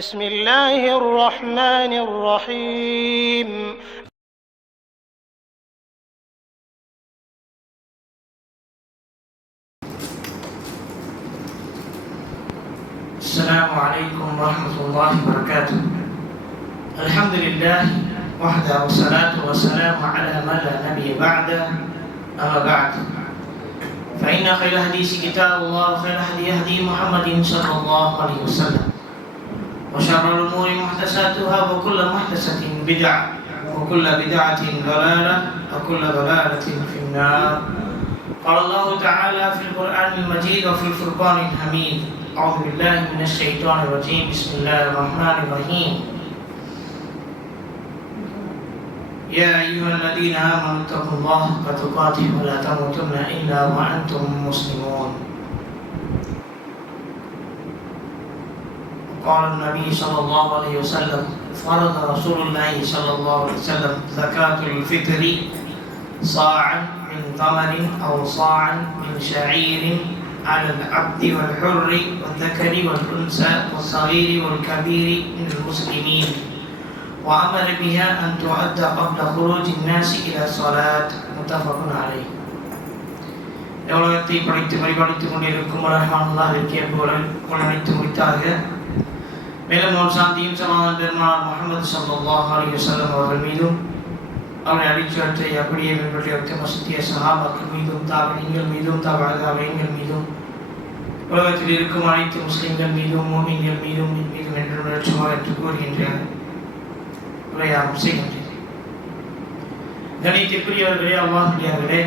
بسم الله الرحمن الرحيم. السلام عليكم ورحمة الله وبركاته. الحمد لله وحده والصلاة والسلام على من لا نبي بعده. أما بعد فإن خير الحديث كتاب الله وخير الهدي هدي محمد صلى الله عليه وسلم وشر الأمور محدثاتها وكل محدثة بدعة وكل بدعة ضلالة وكل ضلالة في النار. قال الله تعالى في القرآن المجيد وفي الفرقان الحميد: أعوذ بالله من الشيطان الرجيم. بسم الله الرحمن الرحيم. يا أيها الذين آمنوا اتقوا الله حق تقاته ولا تموتن إلا وأنتم مسلمون. قال النبي صلى الله عليه وسلم: فرض رسول الله صلى الله عليه وسلم زكاة الفطر صاعا من تمر أو صاعا من شعير على العبد والحر والذكر والأنثى والصغير والكبير من المسلمين، وأمر بها أن تؤدى قبل خروج الناس إلى الصلاة. متفق عليه. எவ்வளத்தை படித்து வழிபடுத்திக் கொண்டிருக்கும் அல்லாஹ்விற்கே புகழனைத்து முடித்தாக. மேலும் ஒரு சாந்தியும் சமாதான பெருமானார் முஹம்மது ஸல்லல்லாஹு அலைஹி வஸல்லம் அவர்கள் மீதும் அவரை அடிச்சுவற்றை அப்படியே பின்பற்றி உத்தம சத்திய சஹாபாக்கள் மீதும் தாபீன்கள் மீதும் தாபீன்கள் மீதும் உலகத்தில் இருக்கும் அனைத்து முஸ்லிம்கள் மீதும் மூமின்கள் மீதும் என்று நிச்சயமாக என்று கூறுகின்றேன். உரையாகும் செய்கின்றேன். கணித்திற்குரியவர்களே, அல்லாஹ்விலே,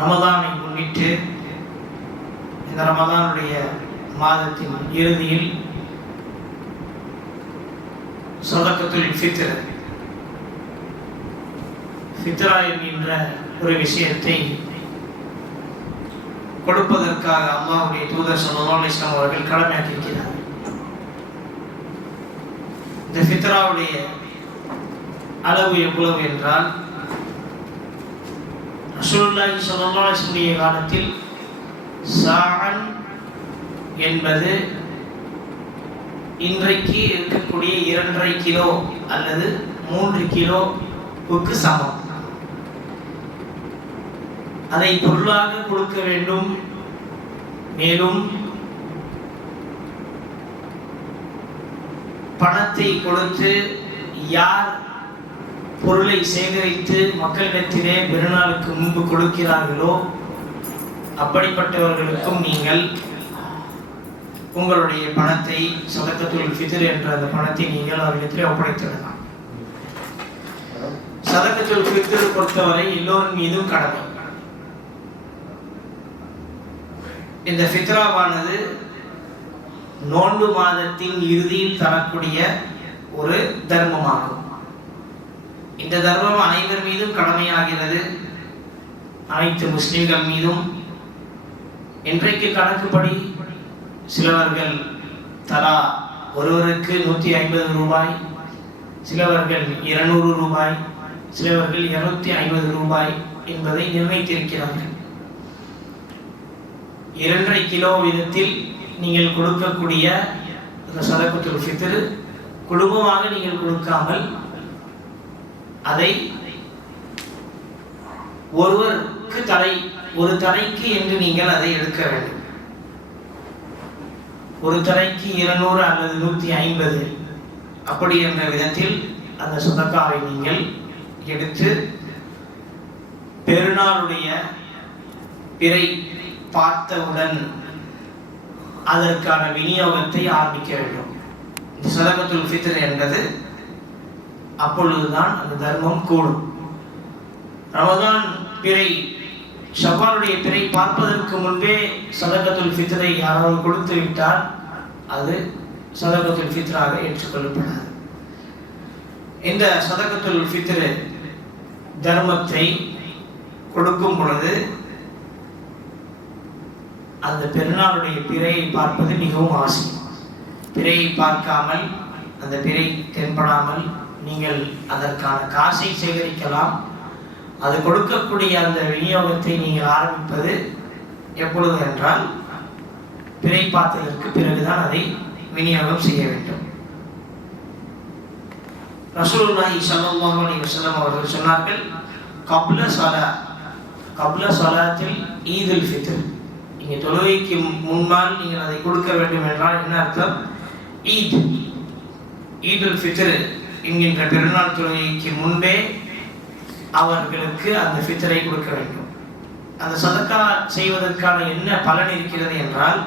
ரமதானை முன்னிட்டு இந்த ரமதானுடைய மாதத்தின் இறுதியில் சதகத்துல் ஃபித்ர் ஃபித்ரா என்கின்ற ஒரு விஷயத்தை கொடுப்பதற்காக அல்லாஹ்வுடைய தூதர் ஸல்லல்லாஹு அலைஹி வஸல்லம் அவர்கள் கடமையாக்கியிருக்கிறார். இந்த ஃபித்ராவுடைய அளவு எவ்வளவு என்றால், ரசூலுல்லாஹி ஸல்லல்லாஹு அலைஹி வஸல்லம் காலத்தில் சாஅன் என்பது இன்றைக்கு இருக்கக்கூடிய 2.5 கிலோ அல்லது 3 கிலோவுக்கு சமம். அதை பொருளாக கொடுக்க வேண்டும். மேலும் பணத்தை கொடுத்து யார் பொருளை சேகரித்து மக்களிடத்திலே பெருநாளுக்கு முன்பு கொடுக்கிறார்களோ அப்படிப்பட்டவர்களுக்கும் நீங்கள் உங்களுடைய பணத்தை சதகத்துல் ஃபித்ர் என்ற அந்த பணத்தை நீங்கள் அவர்களிடத்திலே ஒப்படைத்திடலாம். சதகத்துல் ஃபித்ர் பொறுத்தவரை எல்லோரின் மீதும் கடமை. இந்த ஃபித்ராவானது நோன்பு மாதத்தின் இறுதியில் தரக்கூடிய ஒரு தர்மமாகும். இந்த தர்மம் அனைவர் மீதும் கடமையாகிறது, அனைத்து முஸ்லிம்கள் மீதும். இன்றைக்கு கணக்குப்படி சிலவர்கள் தலா ஒருவருக்கு 150 ரூபாய், சிலவர்கள் 200 ரூபாய், சிலவர்கள் 250 ரூபாய் என்பதை நிர்ணயித்திருக்கிறார்கள். 2.5 கிலோ விதத்தில் நீங்கள் கொடுக்கக்கூடிய இந்த சதகத்துல் ஃபித்ர் குடும்பமாக நீங்கள் கொடுக்காமல் அதை ஒரு தலைக்கு என்று நீங்கள் அதை எடுக்க வேண்டும். ஒரு தலைக்கு 200 அல்லது 150 அப்படி என்ற விதத்தில் அந்த சதகாவை நீங்கள் எடுத்து பெருநாளுடைய பிறை பார்த்தவுடன் அதற்கான விநியோகத்தை ஆரம்பிக்க வேண்டும். இந்த சதகத்துல் ஃபித்ர் என்பது அப்பொழுதுதான் அந்த தர்மம் கூடும். ரமதான் பிறை, ஷவ்வாலுடைய பிறை பார்ப்பதற்கு முன்பே சதகத்துல் ஃபித்ரை யாராவது கொடுத்து விட்டால் அது சதகத்துல் ஃபித்ராக ஏற்றுக்கொள்ளப்படாது. இந்த சதகத்துல் ஃபித்ர் தர்மத்தை கொடுக்கும் பொழுது அந்த பெருநாளுடைய பிறையை பார்ப்பது மிகவும் அவசியம். பிறையை பார்க்காமல், அந்த பிறை தென்படாமல் நீங்கள் அதற்கான காசை சேகரிக்கலாம். அது கொடுக்கக்கூடிய அந்த விநியோகத்தை நீங்கள் ஆரம்பிப்பது எப்பொழுது என்றால் பிறை பார்த்ததற்கு பிறகுதான் அதை விநியோகம் செய்ய வேண்டும். ரசூலுல்லாஹி ஸல்லல்லாஹு அலைஹி வஸல்லம் அவர்கள் சொன்னார்கள், கப்ல ஸலாத்தில் ஈதுல் ஃபித்ர், நீங்கள் தொழுகைக்கு முன்னால் நீங்கள் அதை கொடுக்க வேண்டும் என்றால் என்ன அர்த்தம்? ஈதுல் ஃபித்ர் என்கின்ற பெருநாள் தொழுகைக்கு முன்பே அவர்களுக்கு அந்த ஃபித்ரை கொடுக்க வேண்டும். அந்த சதக்கா செய்வதற்கான என்ன பலன் இருக்கிறது என்றால்,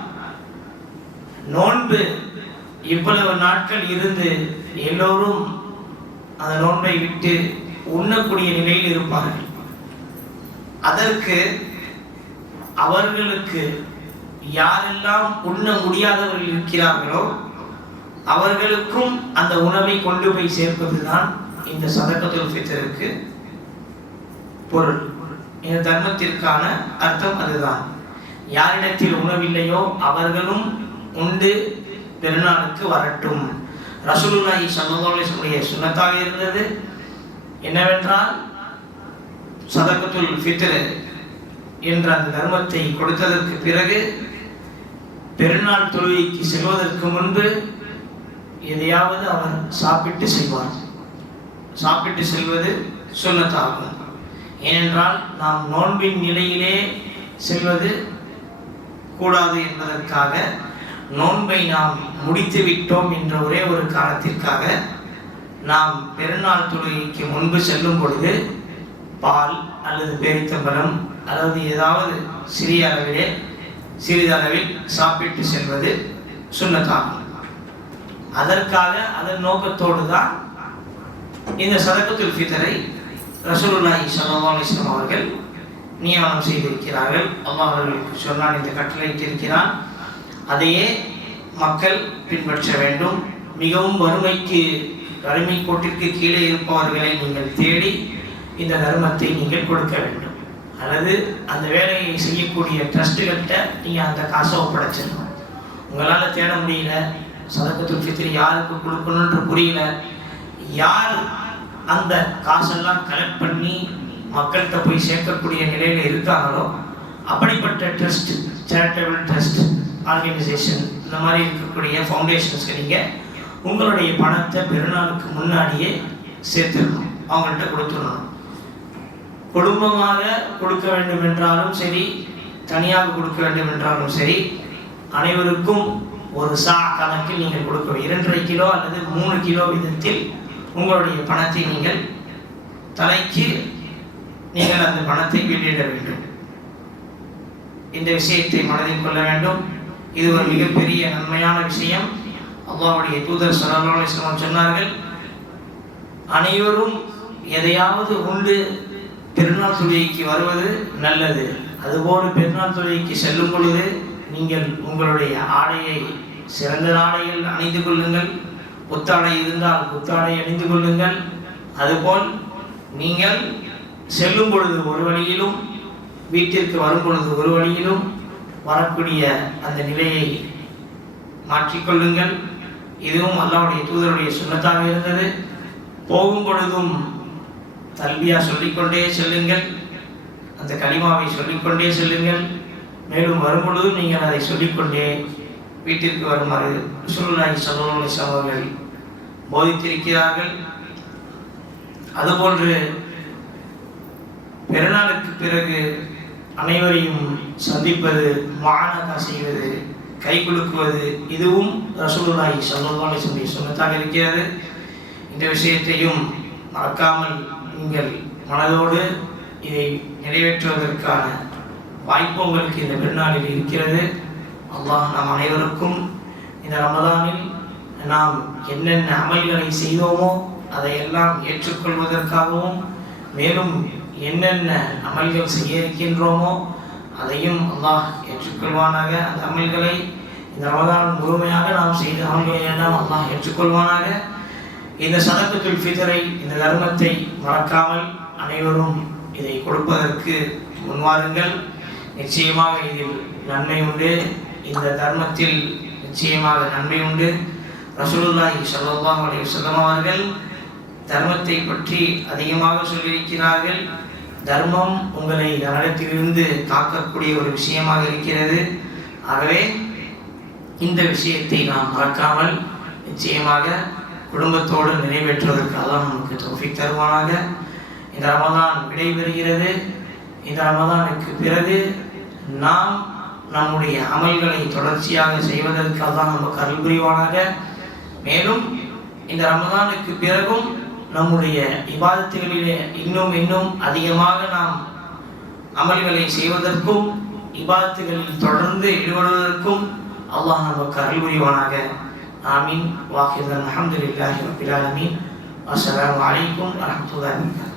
நோன்பு இவ்வளவு நாட்கள் இருந்து எல்லோரும் அந்த நோன்பை விட்டு உண்ணக்கூடிய நிலையில் இருப்பார்கள். அதற்கு அவர்களுக்கு யாரெல்லாம் உண்ண முடியாதவர்கள் இருக்கிறார்களோ அவர்களுக்கும் அந்த உணவை கொண்டு போய் சேர்ப்பதுதான் இந்த சதக்கத்துல் ஃபித்ருக்கு பொருள். இந்த தர்மத்திற்கான அர்த்தம் அதுதான். யாரிடத்தில் உணவில்லையோ அவர்களும் உண்டு பெருநாளுக்கு வரட்டும். ரசூலுல்லாஹி ஸல்லல்லாஹு அலைஹி வஸல்லம் சுன்னத்தாக இருந்தது என்னவென்றால், சதக்கத்துல் ஃபித்ர் என்ற அந்த தர்மத்தை கொடுத்ததற்கு பிறகு பெருநாள் தொழுகைக்கு செல்வதற்கு முன்பு எதையாவது அவர் சாப்பிட்டு செல்வார். சாப்பிட்டு செல்வது சுன்னத்தாகும். ஏனென்றால் நாம் நோன்பின் நிலையிலே செல்வது கூடாது என்பதற்காக, நோன்பை நாம் முடித்து விட்டோம் என்ற ஒரே ஒரு காரணத்திற்காக நாம் பெருநாள் தொழுகைக்கு முன்பு செல்லும் பொழுது பால் அல்லது பேரித்தம்பழம் அல்லது ஏதாவது சிறிதளவில் சாப்பிட்டு செல்வது சுன்னத்தாகும். அதற்காக அதன் நோக்கத்தோடு தான் இந்த சதக்கத்துல் ஃபித்ரை ரசூலுல்லாஹி ஸல்லல்லாஹு அலைஹி வஸல்லம் அவர்கள் நியமனம் செய்திருக்கிறார்கள். அல்லாஹ் அவர்களுக்கு சொன்னான், இந்த கட்டளையிட்டிருக்கிறான். அதையே மக்கள் பின்பற்ற வேண்டும். மிகவும் வறுமை கோட்டிற்கு கீழே இருப்பவர்களை நீங்கள் தேடி இந்த தர்மத்தை நீங்கள் கொடுக்க வேண்டும். அல்லது அந்த வேலையை செய்யக்கூடிய ட்ரஸ்ட்டுகள்கிட்ட நீங்கள் அந்த காசை ஒப்படைச்சிடணும். உங்களால் தேட முடியல, சதக்கத்துல் ஃபித்ர் யாருக்கு கொடுக்கணுன்ற புரியல, யார் அந்த காசெல்லாம் கலெக்ட் பண்ணி மக்கள்கிட்ட போய் சேர்க்கக்கூடிய நிலையில் இருக்காங்களோ அப்படிப்பட்ட ட்ரஸ்ட், சேரிட்டபிள் ட்ரஸ்ட், ஆர்கனைசேஷன், இந்த மாதிரி இருக்கக்கூடிய ஃபவுண்டேஷன்ஸ்க்கு நீங்கள் உங்களுடைய பணத்தை பெருநாளுக்கு முன்னாடியே சேர்த்துடணும், அவங்கள்ட்ட கொடுத்துடணும். குடும்பமாக கொடுக்க வேண்டும் என்றாலும் சரி, தனியாக கொடுக்க வேண்டும் என்றாலும் சரி, அனைவருக்கும் ஒரு கணக்கில் நீங்கள் கொடுக்க 2.5 கிலோ அல்லது 3 கிலோ விதத்தில் உங்களுடைய பணத்தை நீங்கள் தலைக்கு நீங்கள் அந்த பணத்தை வெளியிட வேண்டும். இந்த விஷயத்தை மனதில் கொள்ள வேண்டும். இது ஒரு மிகப்பெரிய நன்மையான விஷயம். அல்லாஹ்வுடைய தூதர் ஸல்லல்லாஹு அலைஹி வஸல்லம் சொன்னார்கள், அனைவரும் எதையாவது உண்டு பெருநாள் தொழுகைக்கு வருவது நல்லது. அதுபோல பெருநாள் தொழுகைக்கு செல்லும் பொழுது நீங்கள் உங்களுடைய ஆடையை சிறந்த ஆடையில் அணிந்து கொள்ளுங்கள். புத்தாடை இருந்தால் புத்தாடை அணிந்து கொள்ளுங்கள். அதுபோல் நீங்கள் செல்லும் பொழுது ஒரு வழியிலும், வீட்டிற்கு வரும் பொழுது ஒரு வழியிலும் வரக்கூடிய அந்த நிலையை மாற்றிக்கொள்ளுங்கள். இதுவும் அல்லாஹ்வுடைய தூதருடைய சுன்னத்தாக இருந்தது. போகும் பொழுதும் தல்பியா சொல்லிக்கொண்டே செல்லுங்கள், அந்த கலிமாவை சொல்லிக்கொண்டே செல்லுங்கள். மேலும் வரும் பொழுதும் நீங்கள் அதை சொல்லிக்கொண்டே வீட்டிற்கு வருமாறு ரசூலுல்லாஹி ஸல்லல்லாஹு அலைஹி வஸல்லம் அவர்கள் போதித்திருக்கிறார்கள். அதுபோன்று பெருநாளுக்கு பிறகு அனைவரையும் சந்திப்பது, மானகா செய்வது, கை குலுக்குவது, இதுவும் ரசூலுல்லாஹி ஸல்லல்லாஹு அலைஹி வஸல்லம் சுன்னத்தாக இருக்கிறது. இந்த விஷயத்தையும் மறக்காமல் நீங்கள் மனதோடு இதை நிறைவேற்றுவதற்கான வாய்ப்பு உங்களுக்கு இந்த பெருநாளில் இருக்கிறது. அல்லாஹ் நம் அனைவருக்கும் இந்த ரமதானில் நாம் என்னென்ன அமல்களை செய்தோமோ அதையெல்லாம் ஏற்றுக்கொள்வதற்காகவும், மேலும் என்னென்ன அமல்கள் செய்ய இருக்கின்றோமோ அதையும் அல்லாஹ் ஏற்றுக்கொள்வானாக. அந்த அமல்களை இந்த ரமதான் முழுமையாக நாம் செய்த அமல்களை எல்லாம் அல்லாஹ் ஏற்றுக்கொள்வானாக. இந்த சதக்கத்துல் ஃபித்ரை, இந்த தர்மத்தை மறக்காமல் அனைவரும் இதை கொடுப்பதற்கு முன்வாருங்கள். நிச்சயமாக இதில் நன்மை உண்டு. இந்த தர்மத்தில் நிச்சயமாக நன்மை உண்டு. ரசூலுல்லாஹி ஸல்லல்லாஹு அலைஹி வஸல்லம் அவர்கள் தர்மத்தை பற்றி அதிகமாக சொல்லியிருக்கிறார்கள். தர்மம் உங்களை நரகத்திலிருந்து காக்கக்கூடிய ஒரு விஷயமாக இருக்கிறது. ஆகவே இந்த விஷயத்தை நாம் மறக்காமல் நிச்சயமாக குடும்பத்தோடு நிறைவேற்றுவதற்கு அல்லாஹ் நமக்கு தௌஃபீக் தருவானாக. இந்த ரமதான் விடைபெறுகிறது. இந்த ரமதானுக்கு பிறகு நாம் நம்முடைய அமல்களை தொடர்ச்சியாக செய்வதற்கு அல்லாஹ் நமக்கு அருள் புரிவானாக. மேலும் இந்த ரமதானுக்கு பிறகும் நம்முடைய இபாதத்துகளிலே இன்னும் அதிகமாக நாம் அமல்களை செய்வதற்கும் இபாதத்துகளில் தொடர்ந்து ஈடுபடுவதற்கும் அல்லாஹ் நமக்கு அருள் புரிவானாக. ஆமீன். வாஹிதன் அல்ஹம்துலில்லாஹி ரப்பில் ஆலமீன். அஸ்ஸலாமு அலைக்கும் வரஹ்மத்துல்லாஹி வபரகாத்துஹு.